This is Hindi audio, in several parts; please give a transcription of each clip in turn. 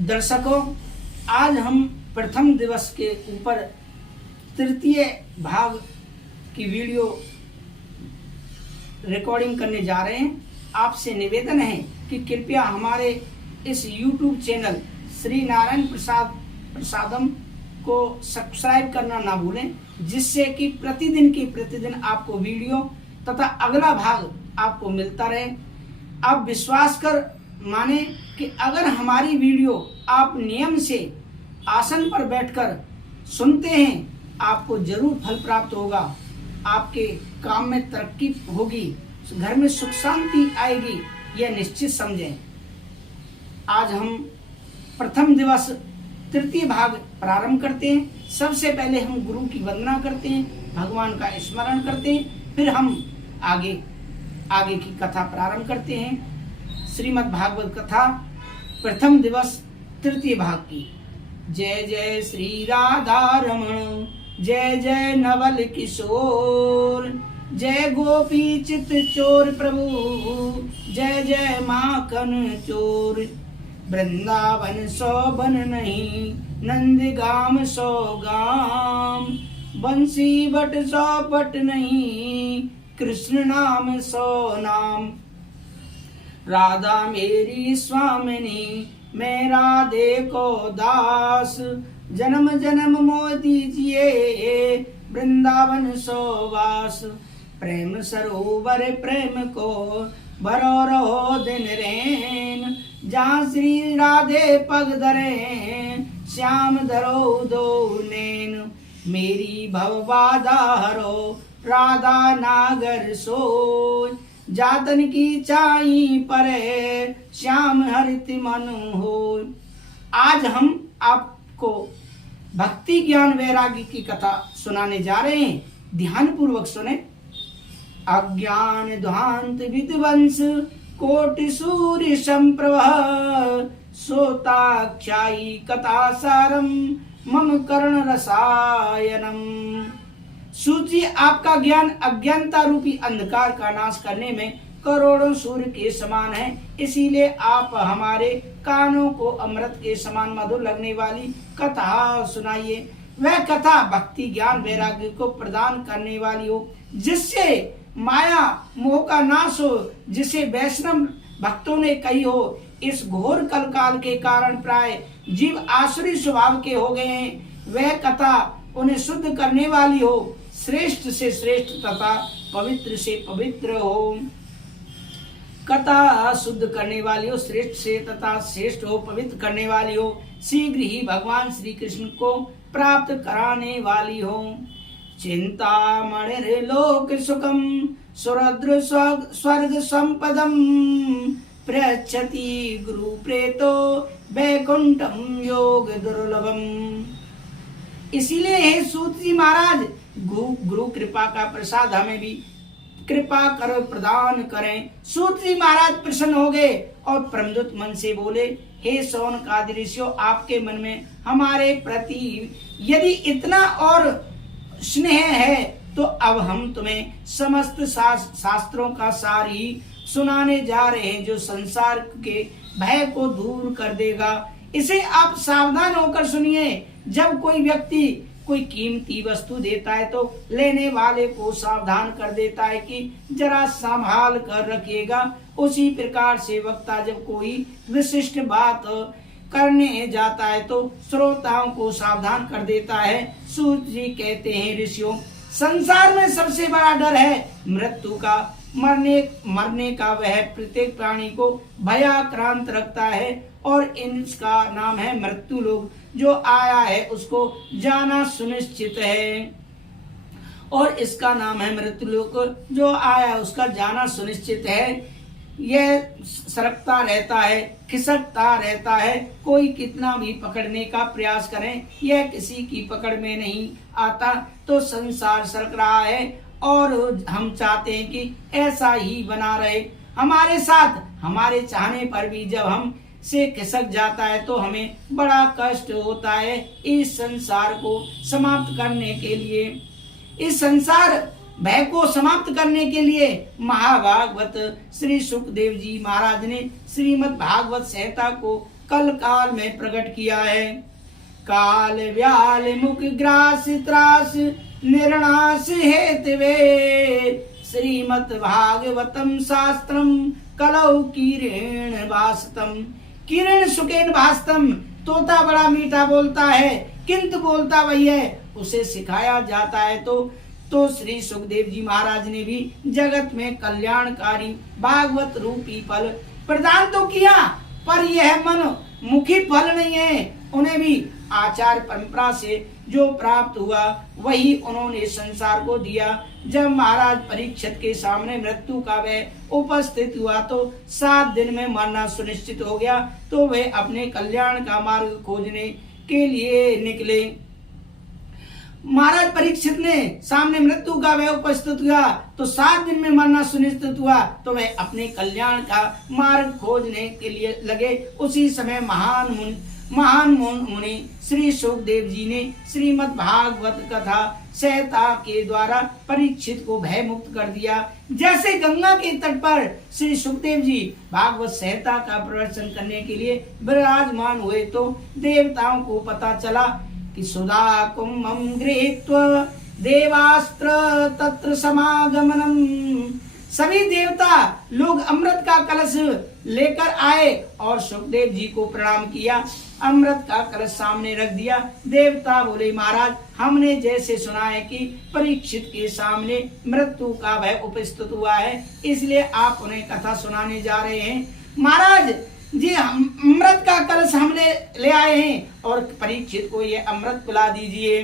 दर्शकों, आज हम प्रथम दिवस के ऊपर तृतीय भाग की वीडियो रिकॉर्डिंग करने जा रहे हैं। आपसे निवेदन है कि कृपया हमारे इस YouTube चैनल श्री नारायण प्रसादम को सब्सक्राइब करना ना भूलें, जिससे कि प्रतिदिन की प्रतिदिन आपको वीडियो तथा अगला भाग आपको मिलता रहे। आप विश्वास कर माने कि अगर हमारी वीडियो आप नियम से आसन पर बैठकर सुनते हैं, आपको जरूर फल प्राप्त होगा, आपके काम में तरक्की होगी, घर में सुख शांति आएगी, यह निश्चित समझें। आज हम प्रथम दिवस तृतीय भाग प्रारंभ करते हैं। सबसे पहले हम गुरु की वंदना करते हैं, भगवान का स्मरण करते हैं, फिर हम आगे की कथा प्रारंभ करते हैं। श्रीमद् भागवत कथा प्रथम दिवस तृतीय भाग की। जय जय श्री राधा रमण, जय जय नवल किशोर, जय गोपी चित चोर प्रभु, जय जय माखन चोर। वृंदावन सो बन नहीं, नंदगाम सो गाम, बंसी बट सो बट नहीं, कृष्ण नाम सो नाम। राधा मेरी स्वामिनी, मैं राधे को दास, जन्म जन्म मोह दीजिए, वृंदावन सो वास। प्रेम सरोवर प्रेम को भरो रहो दिन रैन, जहाँ श्री राधे पग धरे, श्याम धरो दो नैन। मेरी भवबाधा हरो, राधा नागर सोय, जातन की चाई परे, श्याम हरित मन हो। आज हम आपको भक्ति ज्ञान वैराग्य की कथा सुनाने जा रहे हैं। ध्यान पूर्वक सुने। अज्ञान ध्वांत विद्वंस, कोटि सूर्य संप्रभः, सोताख्यायी कथा सारम, मम कर्ण रसायनम। सूची आपका ज्ञान अज्ञानता रूपी अंधकार का नाश करने में करोड़ों सूर्य के समान है, इसीलिए आप हमारे कानों को अमृत के समान मधुर लगने वाली कथा सुनाइए। वह कथा भक्ति ज्ञान वैराग्य को प्रदान करने वाली हो, जिससे माया मोह का नाश हो, जिसे वैष्णव भक्तों ने कही हो। इस घोर कलकाल के कारण प्राय जीव आसुरी स्वभाव के हो गए हैं। वह कथा उन्हें शुद्ध करने वाली हो, श्रेष्ठ से श्रेष्ठ तथा पवित्र से पवित्र हो। कथा शुद्ध करने वाली हो, श्रेष्ठ से तथा श्रेष्ठ हो, पवित्र करने वाली हो, शीघ्र ही भगवान श्री कृष्ण को प्राप्त कराने वाली हो। चिंता मणिर लोक सुखम, सुरद्र स्वर्ग संपदम, प्रयच्छति गुरु प्रेतो, वैकुंठम योग दुर्लभम। इसीलिए हे सूत जी महाराज, गुरु कृपा का प्रसाद हमें भी कृपा कर प्रदान करें। सूत जी महाराज प्रसन्न हो गए और प्रमदुत मन से बोले, हे शौनकादि ऋषियों, आपके मन में हमारे प्रति यदि इतना और स्नेह है तो अब हम तुम्हें समस्त शास्त्रों का सार ही सुनाने जा रहे हैं, जो संसार के भय को दूर कर देगा। इसे आप सावधान होकर सुनिए। जब कोई व्यक्ति कोई कीमती वस्तु देता है तो लेने वाले को सावधान कर देता है कि जरा संभाल कर रखिएगा। उसी प्रकार से वक्ता जब कोई विशिष्ट बात करने जाता है तो श्रोताओं को सावधान कर देता है। सूत जी कहते हैं, ऋषियों, संसार में सबसे बड़ा डर है मृत्यु का। मरने का वह प्रत्येक प्राणी को भयाक्रांत रखता है और इसका नाम है मृत्यु लोक। जो आया है उसको जाना सुनिश्चित है, और इसका नाम है मृत्यु लोक। जो आया उसका जाना सुनिश्चित है। यह सरकता रहता है, खिसकता रहता है। कोई कितना भी पकड़ने का प्रयास करें, यह किसी की पकड़ में नहीं आता। तो संसार सरक रहा है और हम चाहते हैं कि ऐसा ही बना रहे हमारे साथ। हमारे चाहने पर भी जब हम से खिसक जाता है तो हमें बड़ा कष्ट होता है। इस संसार को समाप्त करने के लिए, इस संसार भय को समाप्त करने के लिए महाभागवत श्री सुखदेव जी महाराज ने श्रीमद् भागवत संहिता को कल काल में प्रकट किया है। काल व्याल मुख ग्रास त्रास निर्णास हेतवे श्रीमद् भागवतम शास्त्रम कलौ किरण भासतम। किरण सुकेन भासतम, तोता बड़ा मीठा बोलता है किंतु बोलता वही है, उसे सिखाया जाता है। तो श्री सुखदेव जी महाराज ने भी जगत में कल्याणकारी भागवत रूपी फल प्रदान तो किया, पर यह मन मुखी फल नहीं है। उन्हें भी आचार परंपरा से जो प्राप्त हुआ वही उन्होंने संसार को दिया। जब महाराज परीक्षित के सामने मृत्यु का वह उपस्थित हुआ तो 7 दिन में मरना सुनिश्चित हो गया, तो वे अपने कल्याण का मार्ग खोजने के लिए निकले। महाराज परीक्षित ने सामने मृत्यु का वह उपस्थित हुआ तो 7 दिन में मरना सुनिश्चित हुआ, तो वह अपने कल्याण का मार्ग खोजने के लिए लगे। उसी समय महान मुनि श्री सुखदेव जी ने श्रीमद् भागवत कथा सहता के द्वारा परीक्षित को भय मुक्त कर दिया। जैसे गंगा के तट पर श्री सुखदेव जी भागवत सहता का प्रदर्शन करने के लिए विराजमान हुए तो देवताओं को पता चला कि सुधा कुंभम गृहीत्वा देवास्त्र तत्र समागमनम। सभी देवता लोग अमृत का कलश लेकर आए और सुखदेव जी को प्रणाम किया। अमृत का कलश सामने रख दिया। देवता बोले, महाराज हमने जैसे सुना है कि परीक्षित के सामने मृत्यु का भय उपस्थित हुआ है, इसलिए आप उन्हें कथा सुनाने जा रहे हैं। महाराज जी अमृत का कलश हमने ले आए हैं और परीक्षित को ये अमृत पिला दीजिए,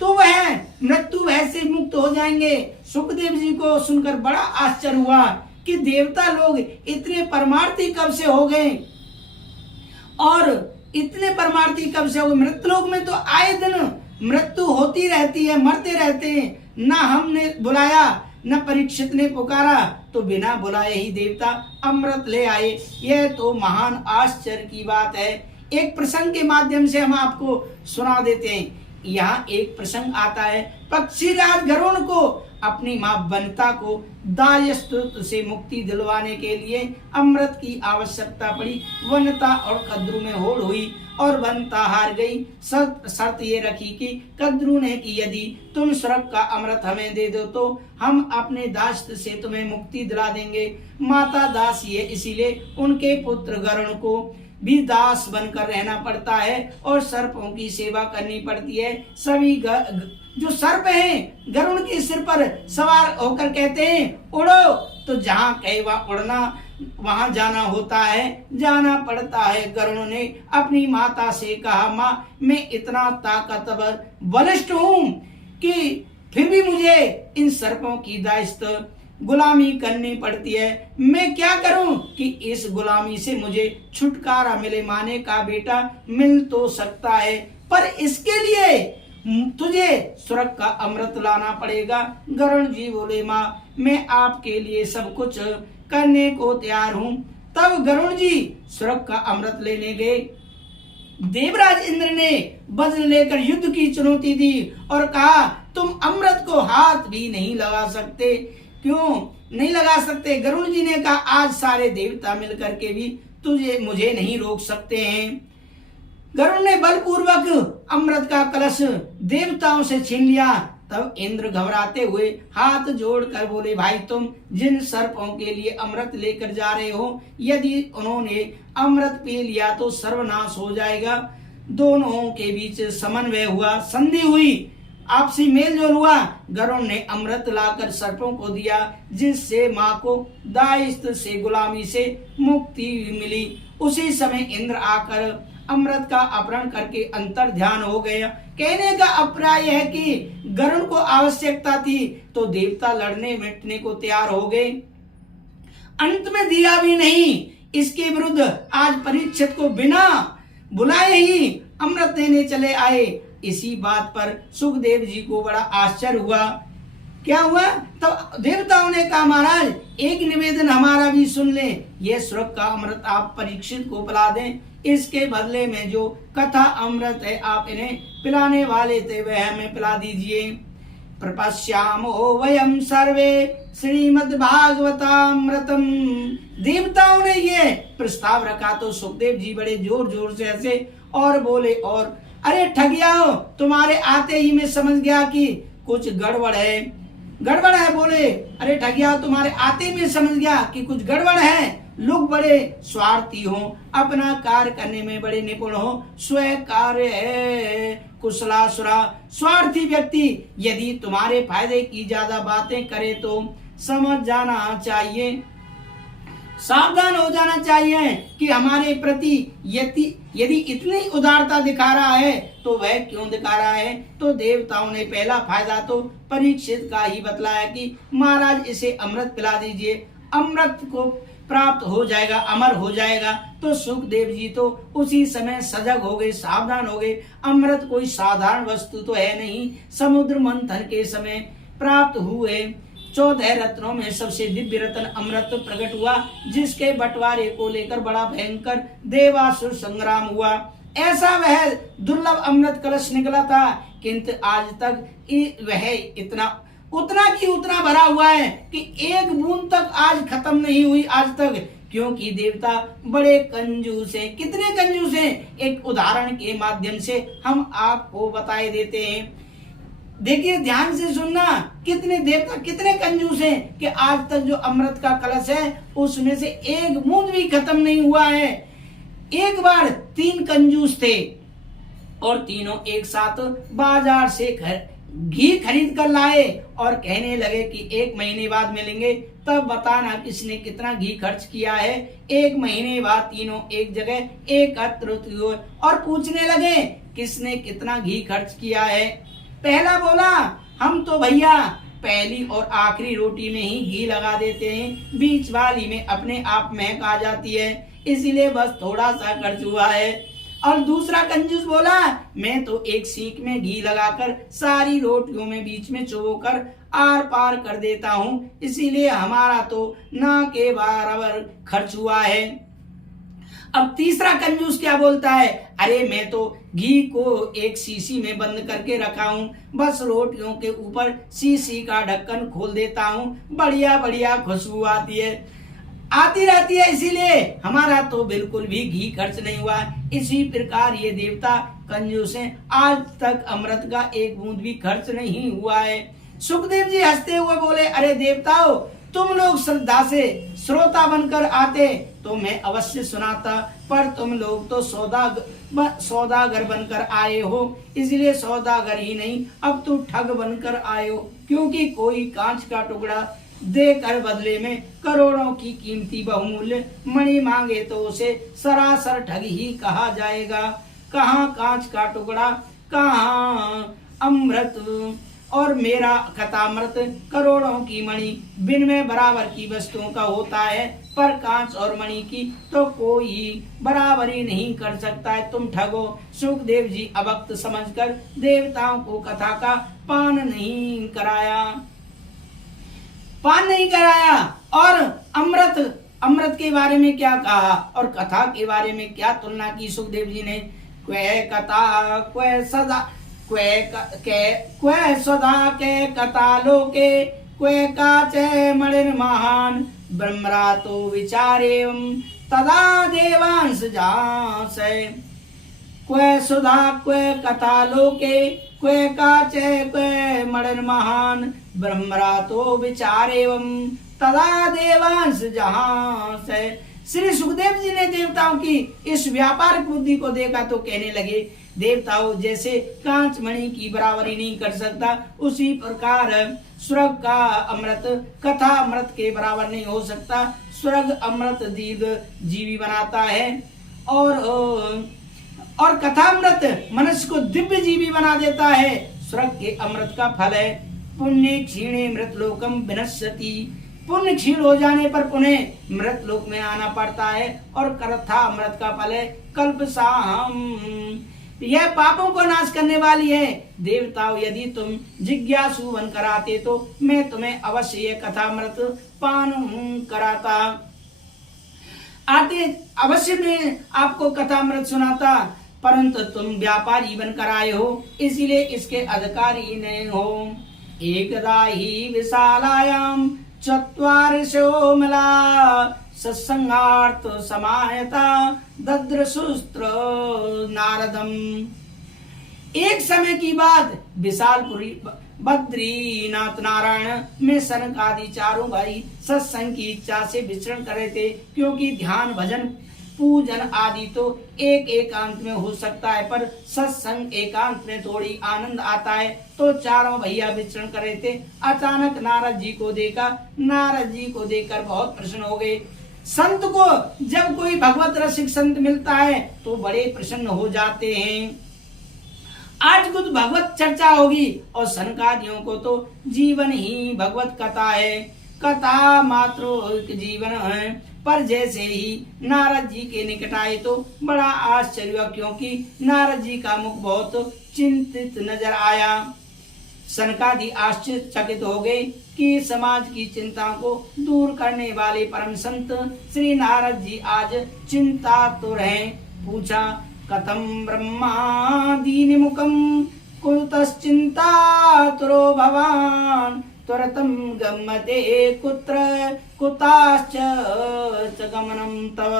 तो वह मृत्यु भय से मुक्त हो जाएंगे। सुखदेव जी को सुनकर बड़ा आश्चर्य हुआ कि देवता लोग इतने परमार्थी कब से हो गए, और इतने परमार्थी कब से हो गए। मृत्युलोक में तो आए दिन मृत्यु होती रहती है, मरते रहते हैं। ना हमने बुलाया न परीक्षित ने पुकारा, तो बिना बुलाए ही देवता अमृत ले आए। यह तो महान आश्चर्य की बात है। एक प्रसंग के माध्यम से हम आपको सुना देते हैं। यहाँ एक प्रसंग आता है, पक्षीराज गरुड़ को अपनी माँ वनिता को दायस्तुत से मुक्ति दिलवाने के लिए अमृत की आवश्यकता पड़ी। वनिता और कद्रू में होड़ हुई और वनिता हार गई। शर्त ये रखी कि कद्रू ने कि यदि तुम स्वर्ग का अमृत हमें दे दो तो हम अपने दास से तुम्हें मुक्ति दिला देंगे। माता दास ये इसीलिए उनके पुत्र गरुड़ को भी दास बनकर रहना पड़ता है और सर्पों की सेवा करनी पड़ती है। सभी जो सर्प हैं गरुड़ के सिर पर सवार होकर कहते हैं उड़ो, तो जहाँ कहे वहाँ उड़ना, वहां जाना होता है, जाना पड़ता है। गरुड़ ने अपनी माता से कहा, माँ मैं इतना ताकतवर बलिष्ठ हूँ कि फिर भी मुझे इन सर्पों की दायित्व गुलामी करनी पड़ती है। मैं क्या करूं कि इस गुलामी से मुझे छुटकारा मिले। माने का बेटा मिल तो सकता है, पर इसके लिए तुझे स्वर्ग का अमृत लाना पड़ेगा। गरुड़ जी बोले, माँ मैं आपके लिए सब कुछ करने को तैयार हूँ। तब गरुड़ जी स्वर्ग का अमृत लेने गए। देवराज इंद्र ने वज्र लेकर युद्ध की चुनौती दी और कहा, तुम अमृत को हाथ भी नहीं लगा सकते। क्यों नहीं लगा सकते? गरुड़ जी ने कहा, आज सारे देवता मिलकर के भी मुझे नहीं रोक सकते हैं। गरुड़ ने बलपूर्वक अमृत का कलश देवताओं से छीन लिया। तब इंद्र घबराते हुए हाथ जोड़कर बोले, भाई तुम जिन सर्पों के लिए अमृत लेकर जा रहे हो, यदि उन्होंने अमृत पी लिया तो सर्वनाश हो जाएगा। दोनों के बीच समन्वय हुआ, संधि हुई, आपसी मेल जोल हुआ। गरुड़ ने अमृत लाकर सर्पों को दिया, जिससे माँ को दायित्व से गुलामी से मुक्ति मिली। उसी समय इंद्र आकर अमृत का अपहरण करके अंतर ध्यान हो गया। कहने का अभिप्राय है कि गरुड़ को आवश्यकता थी तो देवता लड़ने मिटने को तैयार हो गए। अंत में दिया भी नहीं। इसके विरुद्ध आज परीक्षित को बिना बुलाए ही अमृत देने चले आए। इसी बात पर सुखदेव जी को बड़ा आश्चर्य हुआ। क्या हुआ? तो देवताओं ने कहा, महाराज एक निवेदन हमारा भी सुन ले। यह स्वर्ग का अमृत आप परीक्षित को पिला दें, इसके बदले में जो कथा अमृत है आप इन्हें पिलाने वाले थे वह हमें पिला दीजिए। प्रपश्यामो वयम सर्वे श्रीमद्भागवतामृतम। देवताओं ने ये प्रस्ताव रखा तो सुखदेव जी बड़े जोर जोर से हंसे और बोले, और अरे ठगियाओ, तुम्हारे आते ही मैं समझ गया कि कुछ गड़बड़ है। गड़बड़ है बोले, अरे ठगियाओ, तुम्हारे आते ही मैं समझ गया कि कुछ गड़बड़ है। लोग बड़े स्वार्थी हो, अपना कार्य करने में बड़े निपुण हो, स्वयं कार्य है कुशलासुरा। स्वार्थी व्यक्ति यदि तुम्हारे फायदे की ज्यादा बातें करे तो समझ जाना चाहिए, सावधान हो जाना चाहिए कि हमारे प्रति यदि इतनी उदारता दिखा रहा है तो वह क्यों दिखा रहा है। तो देवताओं ने पहला फायदा तो परीक्षित का ही बतलाया कि महाराज इसे अमृत पिला दीजिए, अमृत को प्राप्त हो जाएगा, अमर हो जाएगा। तो सुखदेव जी तो उसी समय सजग हो गए, सावधान हो गए। अमृत कोई साधारण वस्तु तो है नहीं। समुद्र मंथन के समय प्राप्त हुए 14 रत्नों में सबसे दिव्य रत्न अमृत प्रकट हुआ, जिसके बंटवारे को लेकर बड़ा भयंकर देवासुर संग्राम हुआ। ऐसा वह दुर्लभ अमृत कलश निकला था, किंतु आज तक वह उतना की उतना भरा हुआ है कि एक बूंद तक आज खत्म नहीं हुई आज तक, क्योंकि देवता बड़े कंजूस हैं। कितने कंजूस हैं, एक उदाहरण के माध्यम से हम आपको बताए देते हैं। देखिए ध्यान से सुनना, कितने देवता कितने कंजूस हैं कि आज तक जो अमृत का कलश है उसमें से एक बूंद भी खत्म नहीं हुआ है। एक बार 3 कंजूस थे और तीनों एक साथ बाजार से घी खरीद कर लाए और कहने लगे कि 1 महीने बाद मिलेंगे, तब बताना किसने कितना घी खर्च किया है। 1 महीने बाद तीनों एक जगह एकत्रित हुए और पूछने लगे किसने कितना घी खर्च किया है। पहला बोला, हम तो भैया पहली और आखिरी रोटी में ही घी लगा देते हैं, बीच वाली में अपने आप महक आ जाती है, इसीलिए बस थोड़ा सा खर्च हुआ है। और दूसरा कंजूस बोला, मैं तो एक सीख में घी लगाकर सारी रोटियों में बीच में चुभोकर आर पार कर देता हूँ, इसीलिए हमारा तो ना के बराबर खर्च हुआ है। अब तीसरा कंजूस क्या बोलता है, अरे मैं तो घी को एक शीशी में बंद करके रखा हूँ, बस रोटियों के ऊपर शीशी का ढक्कन खोल देता हूँ, बढ़िया बढ़िया खुशबू आती रहती है, इसीलिए हमारा तो बिल्कुल भी घी खर्च नहीं हुआ। इसी प्रकार ये देवता कंजूस हैं, आज तक अमृत का एक बूंद भी खर्च नहीं हुआ है। सुखदेव जी हंसते हुए बोले, अरे देवताओं, तुम लोग श्रद्धा से श्रोता बनकर आते तो मैं अवश्य सुनाता, पर तुम लोग तो सौदागर बनकर आए हो, इसलिए सौदागर ही नहीं अब तो ठग बनकर आए हो, क्योंकि कोई कांच का टुकड़ा देकर बदले में करोड़ों की कीमती बहुमूल्य मणि मांगे तो उसे सरासर ठग ही कहा जाएगा। कहाँ कांच का टुकड़ा, कहाँ अमृत, और मेरा कथामृत करोड़ों की मणि विनिमय बराबर की वस्तुओं का होता है, पर कांच और मणि की तो कोई बराबरी नहीं कर सकता है, तुम ठगो। सुखदेव जी अभक्त समझकर देवताओं को कथा का पान नहीं कराया और अमृत के बारे में क्या कहा और कथा के बारे में क्या तुलना की सुखदेव जी ने। क्वे कथा क्वे सदा के कथा लोके क्वे काचे मणिर् महान ब्रह्मरातो विचारेवं तदा देवांश जासे। क्वे सुधा क्वे कथा लोके क्वे काचे क्वे मणिर् महान ब्रह्मरातो विचारेवं तदा देवांश जासे। श्री सुखदेव जी ने देवताओं की इस व्यापारिक बुद्धि को देखा तो कहने लगे, देवताओं जैसे कांच मणि की बराबरी नहीं कर सकता, उसी प्रकार स्वर्ग का अमृत कथा अमृत के बराबर नहीं हो सकता। स्वर्ग अमृत दीर्घ जीवी बनाता है और कथा अमृत मनुष्य को दिव्य जीवी बना देता है। स्वर्ग के अमृत का फल है पुण्य क्षीणे मृत लोकम विनश्यति, पुण्य क्षीण हो जाने पर पुनः मृत लोक में आना पड़ता है। और कथा अमृत का फल है कल्पसाहम, यह पापों को नाश करने वाली है। देवताओं यदि तुम जिज्ञासु बनकर आते तो मैं तुम्हें अवश्य यह कथा अमृत पान कराता, आते अवश्य मैं आपको कथा अमृत सुनाता, परंतु तुम व्यापारी बनकर आए हो, इसीलिए इसके अधिकारी नहीं हो। एकदा हि विशालायां चत्वारिंशो मला सत्संगार्थ समायता दद्रशुस्त्र नारदम। एक समय की बात विशालपुरी बद्रीनाथ नारायण में सनक आदि चारों भाई सत्संग की इच्छा से विचरण कर रहे थे, क्योंकि ध्यान भजन पूजन आदि तो एक एकांत में हो सकता है, पर सत्संग एकांत में थोड़ी आनंद आता है। तो चारों भैया विचरण कर रहे थे। अचानक नारद जी को देखा। नारद जी को देखकर बहुत प्रसन्न हो गए। संत को जब कोई भगवत रसिक संत मिलता है तो बड़े प्रसन्न हो जाते हैं। आज कुछ भगवत चर्चा होगी और सनकादियों को तो जीवन ही भगवत कथा है। कथा मात्र जीवन है। पर जैसे ही नारद जी के निकट आए तो बड़ा आश्चर्य हुआ, क्योंकि नारद जी का मुख बहुत चिंतित नजर आया। सनकादि आश्चर्यचकित हो गए कि समाज की चिंता को दूर करने वाले परम संत श्री नारद जी आज चिंता तो रहे। पूछा, कथम ब्रह्मादीनि मुखम कुतश्चिंता तुरो भवान त्वरतम गम्यते कुत्र कुताश्च च गमनम तव।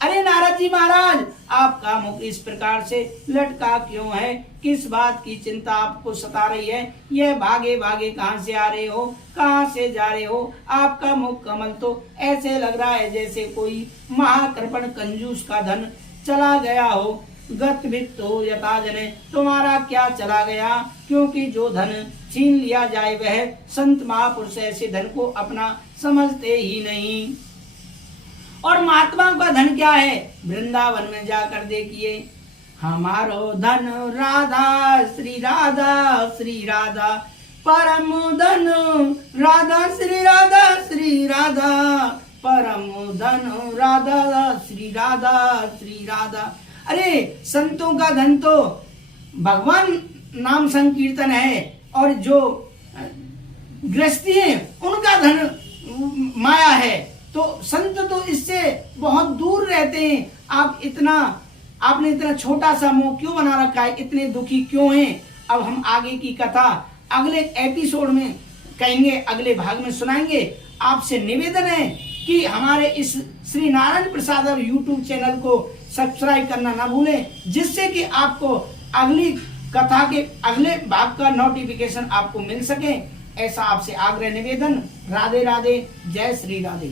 अरे नारद जी महाराज, आपका मुख इस प्रकार से लटका क्यों है? किस बात की चिंता आपको सता रही है? यह भागे भागे कहाँ से आ रहे हो, कहाँ से जा रहे हो? आपका मुख कमल तो ऐसे लग रहा है जैसे कोई महाकृपण कंजूस का धन चला गया हो। गत वित्तो यथा जने, तुम्हारा क्या चला गया? क्योंकि जो धन छीन लिया जाए वह संत महापुरुष ऐसे धन को अपना समझते ही नहीं। और महात्माओं का धन क्या है? वृंदावन में जाकर देखिए, हमारो धन राधा श्री राधा श्री राधा, परम धन राधा श्री राधा, परम धन राधा श्री राधा। अरे संतों का धन तो भगवान नाम संकीर्तन है, और जो गृहस्थी है उनका धन माया है। तो संत तो इससे बहुत दूर रहते हैं। आपने इतना छोटा सा मुंह क्यों बना रखा है? इतने दुखी क्यों हैं? अब हम आगे की कथा अगले एपिसोड में कहेंगे, अगले भाग में सुनाएंगे। आपसे निवेदन है कि हमारे इस श्री नारायण प्रसाद यूट्यूब चैनल को सब्सक्राइब करना ना भूलें, जिससे कि आपको अगली कथा के अगले भाग का नोटिफिकेशन आपको मिल सके। ऐसा आपसे आग्रह निवेदन। राधे राधे, जय श्री राधे।